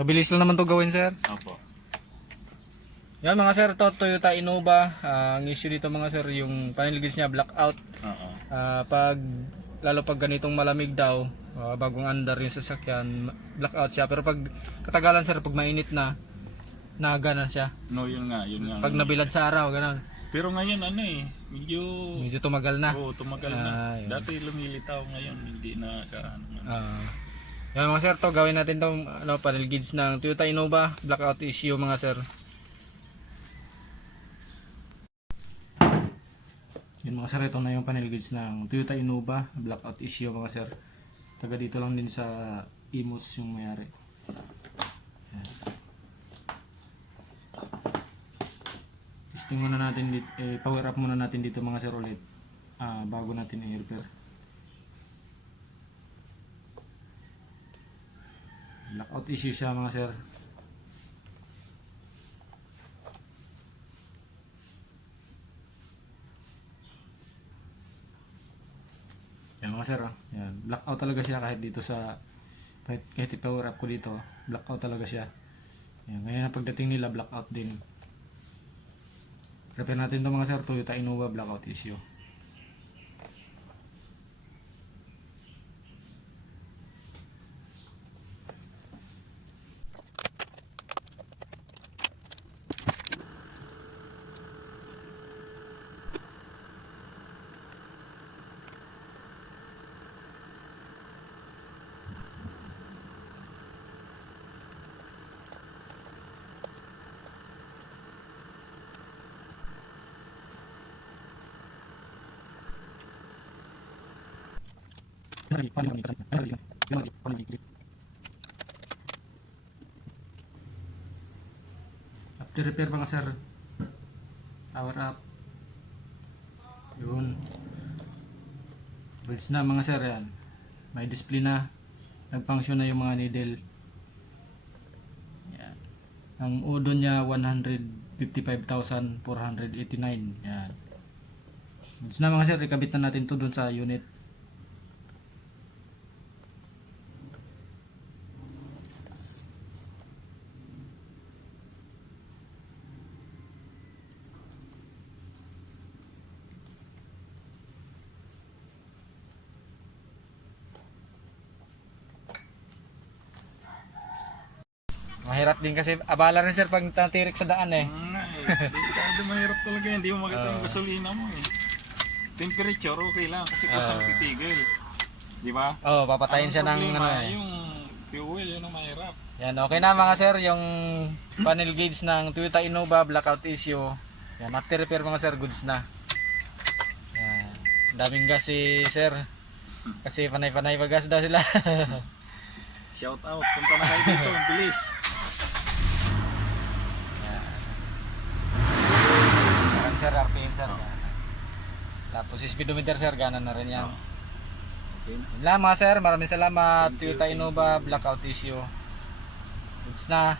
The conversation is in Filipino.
Mabilis lang naman to gawin, sir. Opo. Yan mga sir, to Toyota Innova. Ang issue dito mga sir, yung panel gauge niya blackout. Oo. Lalo pag ganitong malamig daw, bagong andar yung sasakyan, blackout siya. Pero pag katagalan sir, pag mainit na, nagana siya. No, yun nga. Pag nabilad sa araw, ganun. Pero ngayon medyo Tumagal na. Oo, tumagal na. Yun. Dati lumilitaw, ngayon hindi na Yan mga sir, to gawin natin tong panel gauge ng Toyota Innova, blackout issue mga sir. Yan mga sir, ito na yung panel gauge ng Toyota Innova, blackout issue mga sir. Taga dito lang din sa Imus yung mayari. Yan. Testing muna natin dito, power up muna natin dito mga sir ulit bago natin i-repair. Blackout issue siya mga sir. Yan mga sir, yan. Blackout talaga siya kahit dito sa kahit i-power up ko dito, blackout talaga siya. Yan, ngayon na pagdating nila blackout din. Repair natin ito mga sir, Toyota Innova blackout issue. After repair mga sir, power up. Yun. Builds na mga sir yan. May display na. Nag-function na yung mga needle. Yan. Ang odo niya 155,489. Yan. Builds na mga sir, ikabit na natin to dun sa unit. Mahirap din kasi abala rin sir pag natirik sa daan eh. Delikado, mahirap talaga. Hindi mo makita yung gasolina mo eh. Temperature okay lang kasi kusang titigil. Di ba? Papatayin siya ng yung fuel, yun ang mahirap. Yan, okay na mga sir, yung panel gauge ng Toyota Innova blackout issue. Yan, after repair mga sir, goods na. Yan, daming gas si sir. Kasi panay-panay pa gas daw sila. Shout out, punta na kayo dito, bilis. Yan sir, RPM sir. Tapos speedometer sir, gana na rin yan. Okay. Yun lang mga sir, maraming salamat. Toyota Innova blackout issue. Goods na.